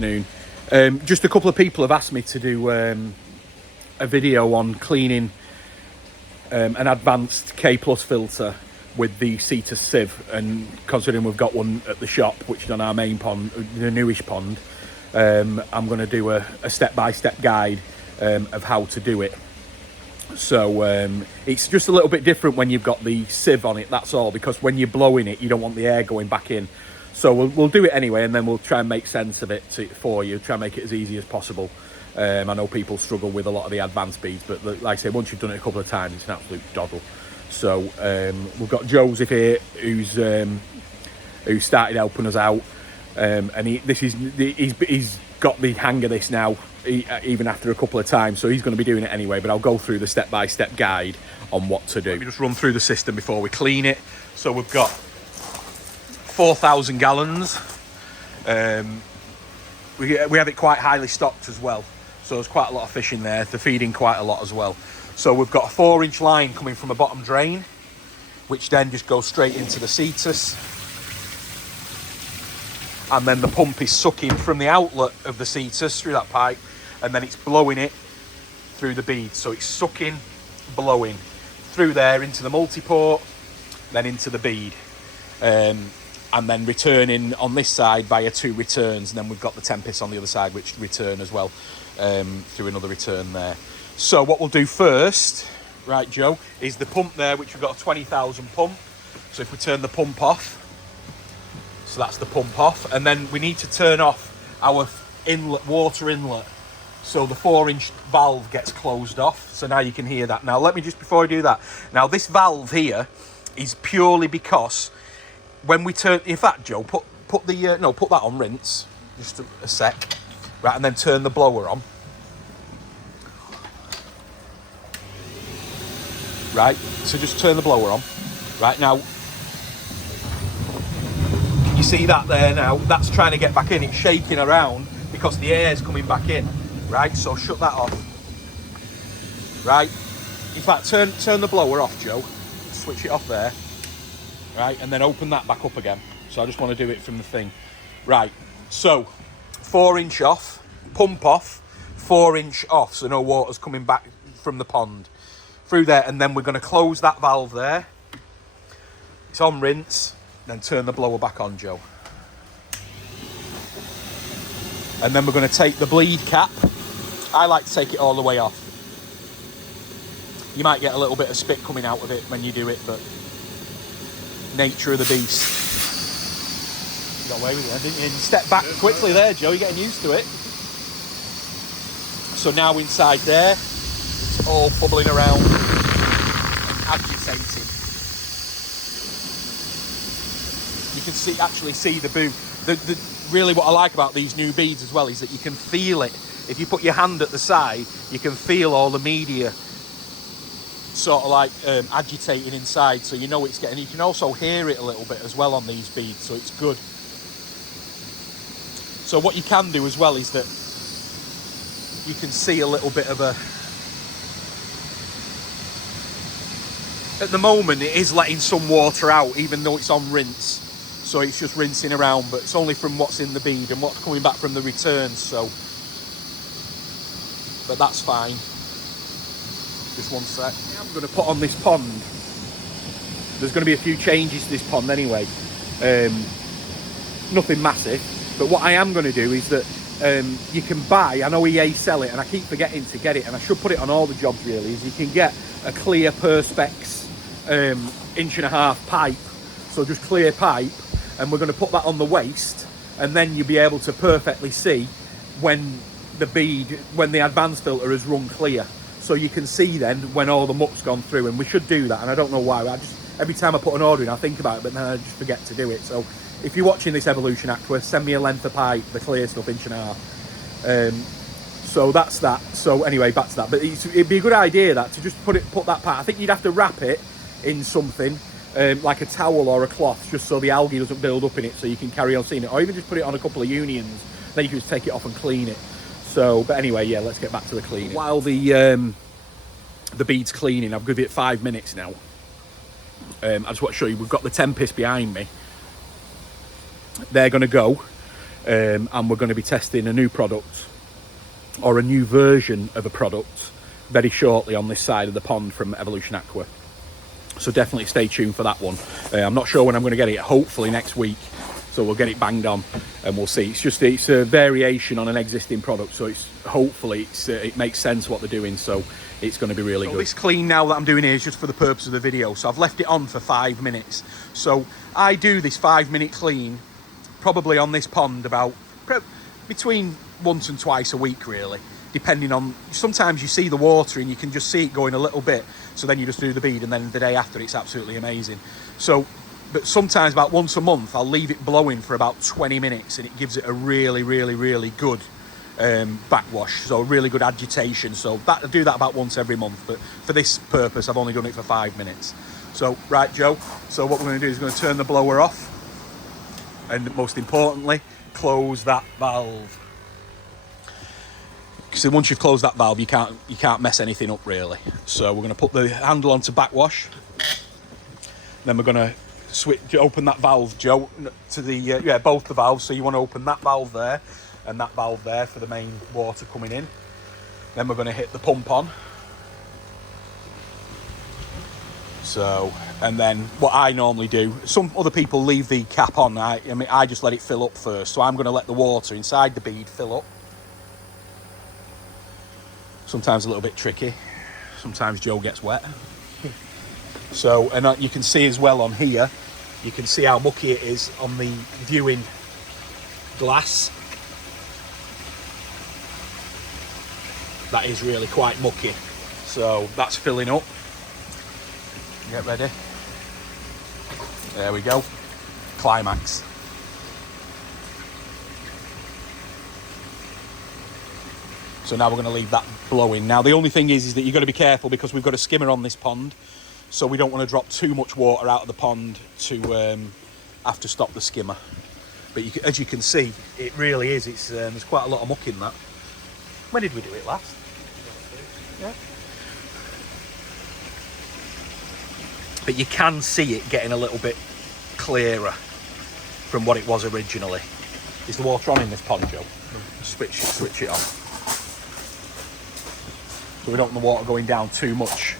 afternoon. Just a couple of people have asked me to do a video on cleaning an advanced Kplus filter with the Cetus Sieve, and considering we've got one at the shop, which is on our main pond, the newish pond, I'm going to do a step-by-step guide of how to do it. So it's just a little bit different when you've got the sieve on it, that's all, because when you're blowing it, you don't want the air going back in. So we'll do it anyway, and then we'll try and make sense of it for you, try and make it as easy as possible. I know people struggle with a lot of the advanced beads, but like I say, once you've done it a couple of times, it's an absolute doddle. So we've got Joseph here, who started helping us out, and he's got the hang of this now, even after a couple of times, so he's going to be doing it anyway, but I'll go through the step-by-step guide on what to do. Let me just run through the system before we clean it. So we've got 4,000 gallons. We have it quite highly stocked as well, so there's quite a lot of fish in there. They're feeding quite a lot as well. So we've got a 4-inch line coming from a bottom drain, which then just goes straight into the Cetus. And then the pump is sucking from the outlet of the Cetus through that pipe, and then it's blowing it through the bead. So it's sucking, blowing through there into the multi-port, then into the bead, and then returning on this side via 2 returns. And then we've got the Tempest on the other side, which return as well through another return there. So what we'll do first, right, Joe, is the pump there, which we've got a 20,000 pump. So if we turn the pump off, so that's the pump off, and then we need to turn off our inlet, water inlet, so the 4-inch valve gets closed off. So now you can hear that. Now let me just, before I do that, now this valve here is purely because when we turn, in fact, Joe, put that on rinse, just a sec, right, and then turn the blower on. Right, so just turn the blower on. Right, now, you see that there now? That's trying to get back in. It's shaking around because the air's coming back in. Right, so shut that off. Right, in fact, turn the blower off, Joe. Switch it off there. Right, and then open that back up again. So I just want to do it from the thing. Right, so 4-inch off, pump off, 4-inch off, so no water's coming back from the pond through there. And then we're going to close that valve there. It's on rinse. Then turn the blower back on, Joe. And then we're going to take the bleed cap. I like to take it all the way off. You might get a little bit of spit coming out of it when you do it, but nature of the beast. You got away with it, didn't you? You step back quickly there, Joe. You're getting used to it. So now inside there, it's all bubbling around and agitating. You can actually see the boo. Really what I like about these new beads as well is that you can feel it. If you put your hand at the side, you can feel all the media sort of like agitating inside, so you know it's getting. You can also hear it a little bit as well on these beads, so it's good. So what you can do as well is that you can see a little bit of a. At the moment, it is letting some water out, even though it's on rinse. So it's just rinsing around, but it's only from what's in the bead and what's coming back from the returns, so. But that's fine. Just one sec. I'm going to put on this pond. There's going to be a few changes to this pond anyway. Nothing massive, but what I am going to do is that you can buy, I know EA sell it, and I keep forgetting to get it, and I should put it on all the jobs really, is you can get a clear Perspex 1.5-inch pipe. So just clear pipe, and we're going to put that on the waist, and then you'll be able to perfectly see when the advanced filter has run clear. So you can see then when all the muck's gone through, and we should do that, and I don't know why. Every time I put an order in, I think about it, but then I just forget to do it. So if you're watching this Evolution Aqua, send me a length of pipe, the clear stuff, 1.5 inch. So that's that. So anyway, back to that. But it'd be a good idea that to just put that part. I think you'd have to wrap it in something. Like a towel or a cloth, just so the algae doesn't build up in it, so you can carry on seeing it, or even just put it on a couple of unions, then you can just take it off and clean it. So, but anyway, yeah, let's get back to the cleaning. While the bead's cleaning, I've given it 5 minutes now. I just want to show you, we've got the Tempest behind me. They're going to go. and we're going to be testing a new product, or a new version of a product, very shortly on this side of the pond from Evolution Aqua. So definitely stay tuned for that one. I'm not sure when I'm going to get it, hopefully next week. So we'll get it banged on and we'll see. It's a variation on an existing product. So hopefully it makes sense what they're doing. So it's going to be really good. This clean now that I'm doing here is just for the purpose of the video. So I've left it on for 5 minutes. So I do this 5-minute clean probably on this pond about between once and twice a week, really. Depending on, sometimes you see the water and you can just see it going a little bit. So then you just do the bead, and then the day after it's absolutely amazing. So, but sometimes about once a month, I'll leave it blowing for about 20 minutes and it gives it a really, really, really good backwash. So a really good agitation. So I do that about once every month. But for this purpose, I've only done it for 5 minutes. So, right, Joe. So what we're going to do is we're going to turn the blower off. And most importantly, close that valve. So once you've closed that valve, you can't mess anything up, really. So we're going to put the handle onto backwash. Then we're going to open that valve, Joe, to the both the valves. So you want to open that valve there and that valve there for the main water coming in. Then we're going to hit the pump on. So, and then what I normally do, some other people leave the cap on. I just let it fill up first. So I'm going to let the water inside the bead fill up. Sometimes a little bit tricky. Sometimes Joe gets wet. So, and you can see as well on here, you can see how mucky it is on the viewing glass. That is really quite mucky. So that's filling up. Get ready. There we go. Climax. So now we're going to leave that blowing. Now the only thing is that you've got to be careful because we've got a skimmer on this pond, so we don't want to drop too much water out of the pond to have to stop the skimmer. But as you can see, it really is. There's quite a lot of muck in that. When did we do it last? Yeah. But you can see it getting a little bit clearer from what it was originally. Is the water on in this pond, Joe? Switch it on. So we don't want the water going down too much.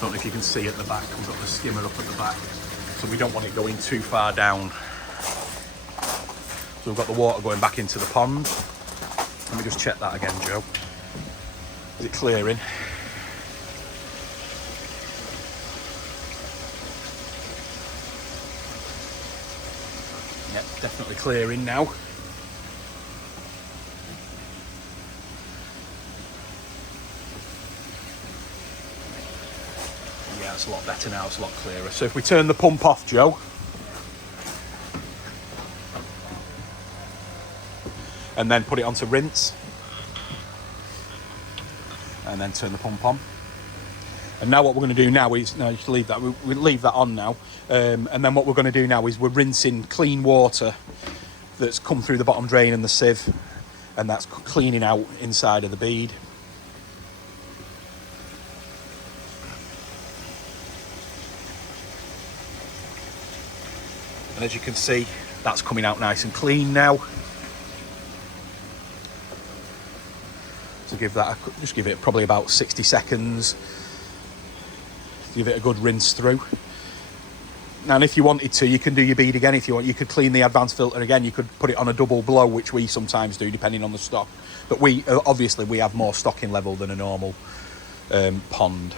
Don't know if you can see at the back, we've got the skimmer up at the back. So we don't want it going too far down. So we've got the water going back into the pond. Let me just check that again, Joe. Is it clearing? Yep, definitely clearing now. Yeah, it's a lot better now, it's a lot clearer. So if we turn the pump off, Joe, and then put it onto rinse, and then turn the pump on. And now what we're going to do now is, no, just leave that, we'll leave that on now. And then what we're going to do now is we're rinsing clean water that's come through the bottom drain and the sieve, and that's cleaning out inside of the bead. And as you can see, that's coming out nice and clean now. So just give it probably about 60 seconds. Give it a good rinse through. Now, and if you wanted to, you can do your bead again if you want. You could clean the advanced filter again. You could put it on a double blow, which we sometimes do, depending on the stock. But we have more stocking level than a normal pond.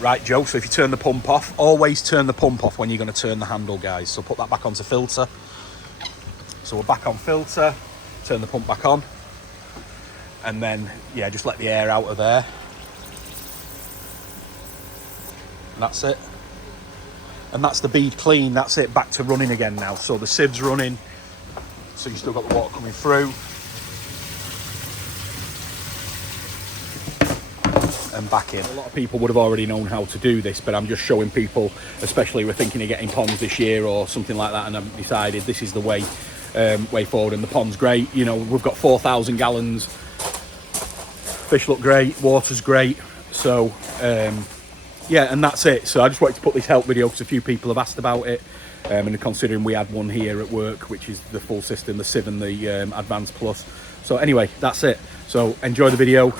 Right, Joe, so if you turn the pump off, always turn the pump off when you're going to turn the handle, guys. So put that back onto filter. So we're back on filter. Turn the pump back on, and then just let the air out of there, and that's it. And that's the bead clean. That's it, back to running again now. So the sieve's running, so you've still got the water coming through, and back in. A lot of people would have already known how to do this, but I'm just showing people, especially who are thinking of getting ponds this year or something like that, and I've decided this is the way forward. And the pond's great, we've got 4,000 gallons, fish look great, water's great. So and that's it. So I just wanted to put this help video because a few people have asked about it. And considering we had one here at work, which is the full system, the Sieve and the Advanced Plus. So anyway, that's it. So enjoy the video.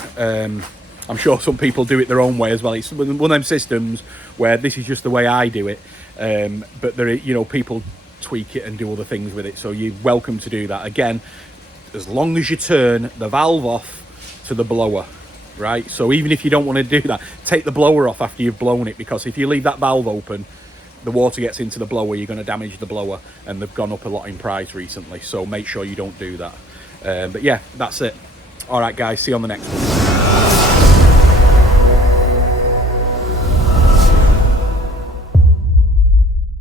I'm sure some people do it their own way as well. It's one of them systems where this is just the way I do it, but there are, you know, people tweak it and do other things with it, so you're welcome to do that. Again, as long as you turn the valve off to the blower, right? So even if you don't want to do that, take the blower off after you've blown it, because if you leave that valve open, the water gets into the blower, you're going to damage the blower, and they've gone up a lot in price recently, so make sure you don't do that. But yeah, that's it. All right guys, see you on the next one.